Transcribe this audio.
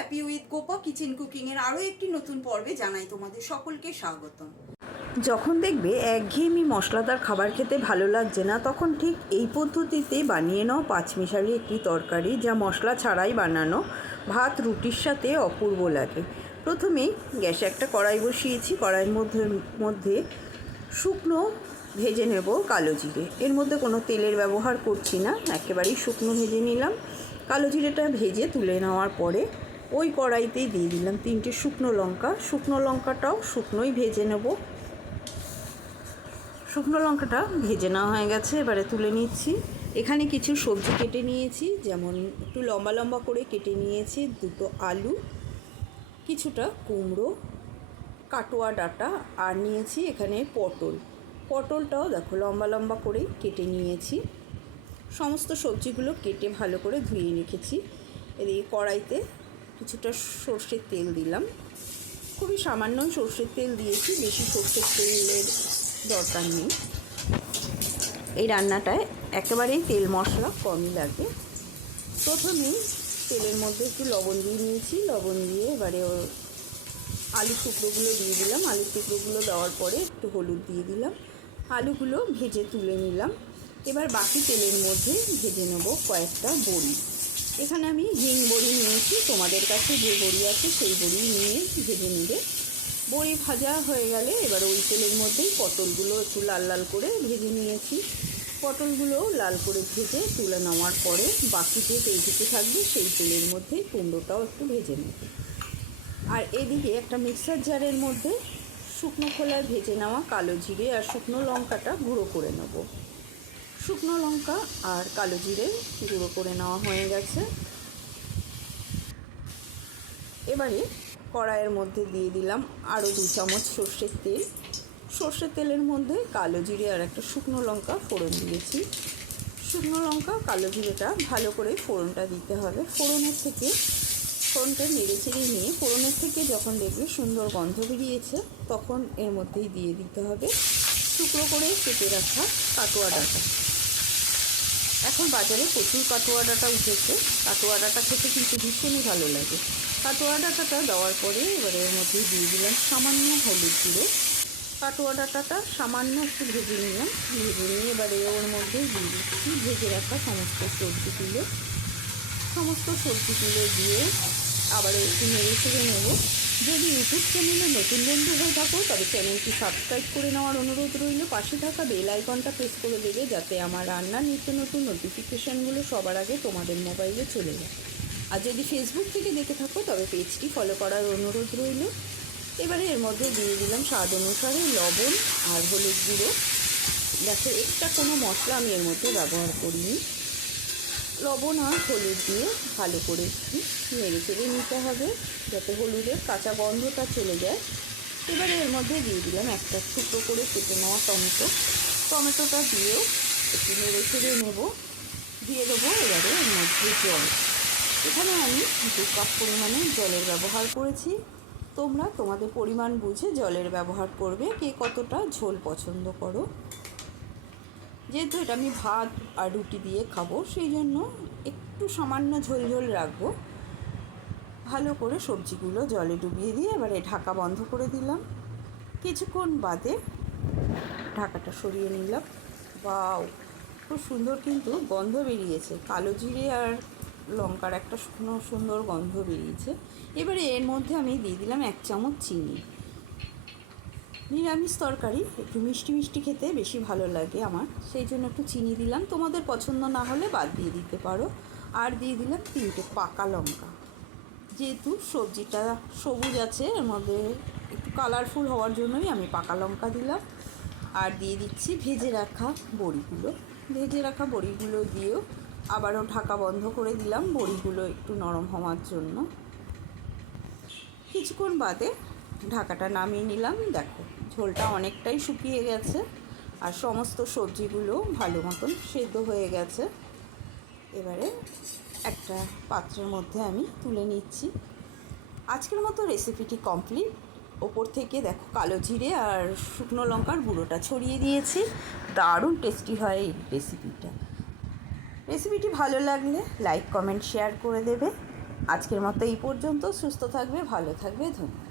Happy with Gopa kitchen কুকিংয়ের আরও একটি নতুন পর্বে জানাই তোমাদের সকলকে স্বাগতম। যখন দেখবে একঘেয়েমি মশলাদার খাবার খেতে ভালো লাগছে না, তখন ঠিক এই পদ্ধতিতে বানিয়ে নাও পাঁচমিশালি একটি তরকারি, যা মশলা ছাড়াই বানানো ভাত রুটির সাথে অপূর্ব লাগে। প্রথমেই গ্যাসে একটা কড়াই বসিয়েছি। কড়াইয়ের মধ্যে শুকনো ভেজে নেব কালো জিরে। এর মধ্যে কোনো তেলের ব্যবহার করছি না, একেবারেই শুকনো ভেজে নিলাম। কালো জিরেটা ভেজে তুলে নেওয়ার পরে ওই কড়াইতেই দিয়ে দিলাম 3টে শুকনো লঙ্কা। শুকনো লঙ্কাটাও শুকনোই ভেজে নেব। শুকনো লঙ্কাটা ভেজে নেওয়া হয়ে গেছে, এবারে তুলে নিচ্ছি। এখানে কিছু সবজি কেটে নিয়েছি, যেমন একটু লম্বা লম্বা করে কেটে নিয়েছি 2টো আলু, কিছুটা কুমড়ো, কাটোয়া ডাঁটা, আর নিয়েছি এখানে পটলটাও দেখো লম্বা লম্বা করেই কেটে নিয়েছি। সমস্ত সবজিগুলো কেটে ভালো করে ধুয়ে রেখেছি। এদিকে কড়াইতে কিছুটা সর্ষের তেল দিলাম, খুবই সামান্যই সর্ষের তেল দিয়েছি, বেশি সর্ষের তেলের দরকার নেই। এই রান্নাটায় একেবারেই তেল মশলা কমই লাগে। প্রথমেই তেলের মধ্যে একটু লবণ দিয়ে নিয়েছি, লবণ দিয়ে এবারে আলুর টুকরোগুলো দিয়ে দিলাম। আলুর টুকরোগুলো দেওয়ার পরে একটু হলুদ দিয়ে দিলাম, আলুগুলো ভেজে তুলে নিলাম। এবার বাকি তেলের মধ্যে ভেজে নেব কয়েকটা বড়ি। এখানে আমি হিং বড়ি নিয়েছি, তোমাদের কাছে যে বড়ি আছে সেই বড়ি নিয়ে ভেজে নেবে। বড়ি ভাজা হয়ে গেলে এবার ওই তেলের মধ্যেই পটলগুলো একটু লাল লাল করে ভেজে নিয়েছি। পটলগুলো লাল করে ভেজে তুলে নেওয়ার পরে বাকি যে তেলটুকু থাকবে সেই তেলের মধ্যে কুমড়োটাও একটু ভেজে নেব। আর এদিকে একটা মিক্সার জারের মধ্যে শুকনো খোলায় ভেজে নেওয়া কালো জিরে আর শুকনো লঙ্কাটা গুঁড়ো করে নেব। শুকনো লঙ্কা আর কালো জিরে গুঁড়ো করে নেওয়া হয়ে গেছে। এবারে কড়াইয়ের মধ্যে দিয়ে দিলাম আরও 2 চামচ সর্ষের তেল। সর্ষের তেলের মধ্যে কালো জিরে আর একটা শুকনো লঙ্কা ফোড়ন দিয়েছি। শুকনো লঙ্কা কালো জিরেটা ভালো করে ফোড়নটা দিতে হবে। ফোড়নটা নেড়ে চেড়ে নিয়ে ফোড়নের থেকে যখন দেখবে সুন্দর গন্ধ বেরিয়েছে, তখন এর মধ্যেই দিয়ে দিতে হবে টুকরো করে কেটে রাখা কাটোয়া ডাঁটা। এখন বাজারে প্রচুর কাটোয়া ডাঁটা উঠেছে, কাটোয়া ডাঁটা খেতে কিন্তু ভীষণই ভালো লাগে। কাটোয়া ডাঁটাটা দেওয়ার পরে এবারে এর মধ্যে দিয়ে দিলাম সামান্য হলুদ গুঁড়ো। কাটোয়া ডাঁটাটা সামান্য একটু ভেজে নিলাম, ভেজে নিয়ে এবারে ওর মধ্যে দিয়ে দিচ্ছি ভেজে রাখা সমস্ত সবজিগুলো দিয়ে আবার একটু নেড়ে চেড়ে নেব। যদি ইউটিউব চ্যানেলে নতুন বন্ধু হয়ে থাকো তবে চ্যানেলটি সাবস্ক্রাইব করে নেওয়ার অনুরোধ রইল। পাশে থাকা বেল আইকনটা প্রেস করে দেবে, যাতে আমার রান্নার নিত্য নতুন নোটিফিকেশানগুলো সবার আগে তোমাদের মোবাইলে চলে যায়। আর যদি ফেসবুক থেকে দেখে থাকো তবে পেজটি ফলো করার অনুরোধ রইল। এবারে এর মধ্যে দিয়ে দিলাম স্বাদ অনুসারে লবণ আর হলুদ গুঁড়ো। দেখো এক্সট্রা কোনো মশলা আমি এর মধ্যে ব্যবহার করিনি। লবণ আর হলুদ দিয়ে ভালো করে একটু নেড়ে চেড়ে নিতে হবে, যাতে হলুদের কাঁচা গন্ধটা চলে যায়। এবারে এর মধ্যে দিয়ে দিলাম একটা টুকরো করে কেটে নেওয়া টমেটোটা দিয়েও একটু নেড়ে চেড়ে নেব। দিয়ে দেবো এবারে এর মধ্যে জল। এখানে আমি 2 কাপ পরিমাণে জলের ব্যবহার করেছি। তোমরা তোমাদের পরিমাণ বুঝে জলের ব্যবহার করবে, কে কতটা ঝোল পছন্দ করো। যেহেতু এটা আমি ভাত আর রুটি দিয়ে খাবো, সেই জন্য একটু সামান্য ঝোল ঝোল রাখবো। ভালো করে সবজিগুলো জলে ডুবিয়ে দিয়ে এবারে ঢাকা বন্ধ করে দিলাম। কিছুক্ষণ বাদে ঢাকাটা সরিয়ে নিলাম। বাও, খুব সুন্দর কিন্তু গন্ধ বেরিয়েছে, কালো জিরে আর লঙ্কার একটা সুন্দর গন্ধ বেরিয়েছে। এবারে এর মধ্যে আমি দিয়ে দিলাম 1 চামচ চিনি। নিরামিষ তরকারি একটু মিষ্টি মিষ্টি খেতে বেশি ভালো লাগে আমার, সেই জন্য একটু চিনি দিলাম। তোমাদের পছন্দ না হলে বাদ দিয়ে দিতে পারো। আর দিয়ে দিলাম 3টে পাকা লঙ্কা। যেহেতু সবজিটা সবুজ আছে, এর মধ্যে একটু কালারফুল হওয়ার জন্যই আমি পাকা লঙ্কা দিলাম। আর দিয়ে দিচ্ছি ভেজে রাখা বড়িগুলো দিয়েও আবারও ঢাকা বন্ধ করে দিলাম, বড়িগুলো একটু নরম হওয়ার জন্য। কিছুক্ষণ বাদে ঢাকাটা নামিয়ে নিলাম। দেখো ঝোলটা অনেকটাই শুকিয়ে গেছে আর সমস্ত সবজিগুলো ভালো মতন সেদ্ধ হয়ে গেছে। এবারে একটা পাত্রের মধ্যে আমি তুলে নিচ্ছি। আজকের মতো রেসিপিটি কমপ্লিট। ওপর থেকে দেখো কালো জিরে আর শুকনো লঙ্কার গুঁড়োটা ছড়িয়ে দিয়েছি। দারুণ টেস্টি হয় এই রেসিপিটি ভালো লাগলে লাইক কমেন্ট শেয়ার করে দেবে। আজকের মতো এই পর্যন্ত। সুস্থ থাকবে, ভালো থাকবে, ধন্যবাদ।